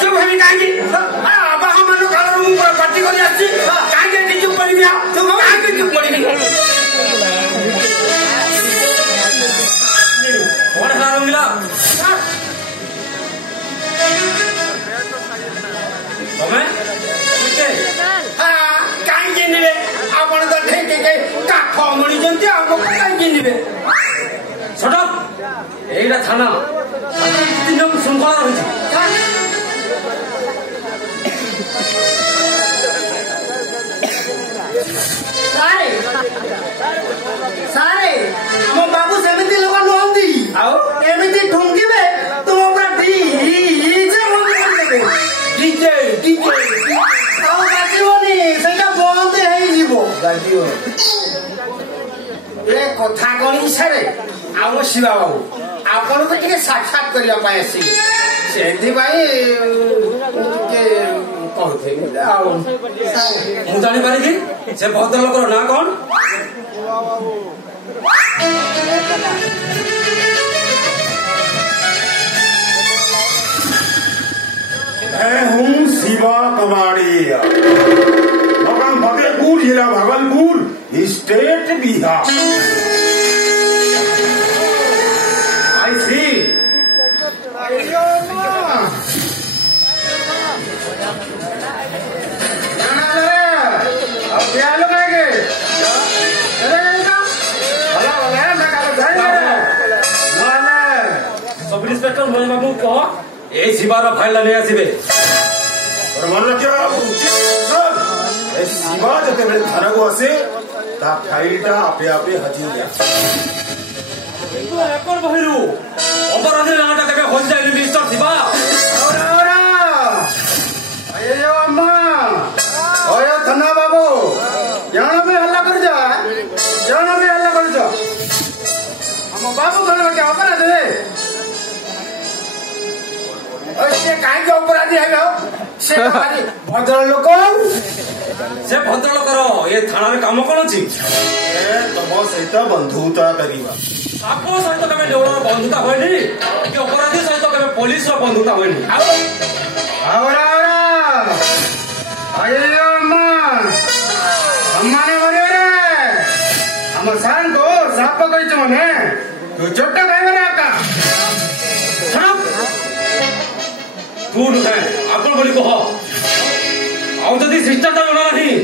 चुप हेबी काहे आबा हमनो घर रू पार्टी करी आछि काहे के चुप करी बिया काहे के चुप करी कोन हारो मिला तमे ओके हां काहे जिनिबे आपण तो ठीक के काख मणि जंती आको काहे जिनिबे छोड़ एटा थाना तीन श्रृंखला रही सारे मो बाबू सेमिति लोग नहंती एमिति ठुंकीबे तुम पूरा डीजे बंद कर देबे डीजे डीजे ताऊ गाजिबोनी सेटा बंद हेई जीवो गाजियो ए कथा कोनी सारे आम शिवा बाबू आपण तो टिके साक्षात करिया पाए सी सेथि भाई के कहथे आ मु जानि पारे कि से भद्र लोक ना कोन मैं हूँ शिवा कमाड़िया मकान फतेहपुर जिला भागलपुर स्टेट बिहार आई सी सब इंस्पेक्टर मोहन बाबू कह ए शिवार फाइल ले आसीबे और मन रखियो ए शिवा जते बेले थाना को आसे ता फाइलटा आपे आपे हजी गया तू एकड़ बहिरु अपराधी नाटा केबे हो जाइली मिस्टर शिवा औरा अयो अम्मा ओयो धना बाबू जानो में हल्ला कर जा हम बाबू घर के अपराध दे से काहे के अपराधी है से भारी भद्र लोक से भद्र लोक रो ये थाना रे काम कोन छी ए तम सहित बंधुता करिवा आपो सहित केबे डेवल बंधुता होइनी कि अपराधी सहित केबे पुलिस रो बंधुता होइनी औरा अयो अम्मा अम्मा ने बोले रे हम सान को साप कहि छ मने तू छोटा भाई रे का तू नुहे आपण बोली कह आउ जदी शिष्टाचार बना नहीं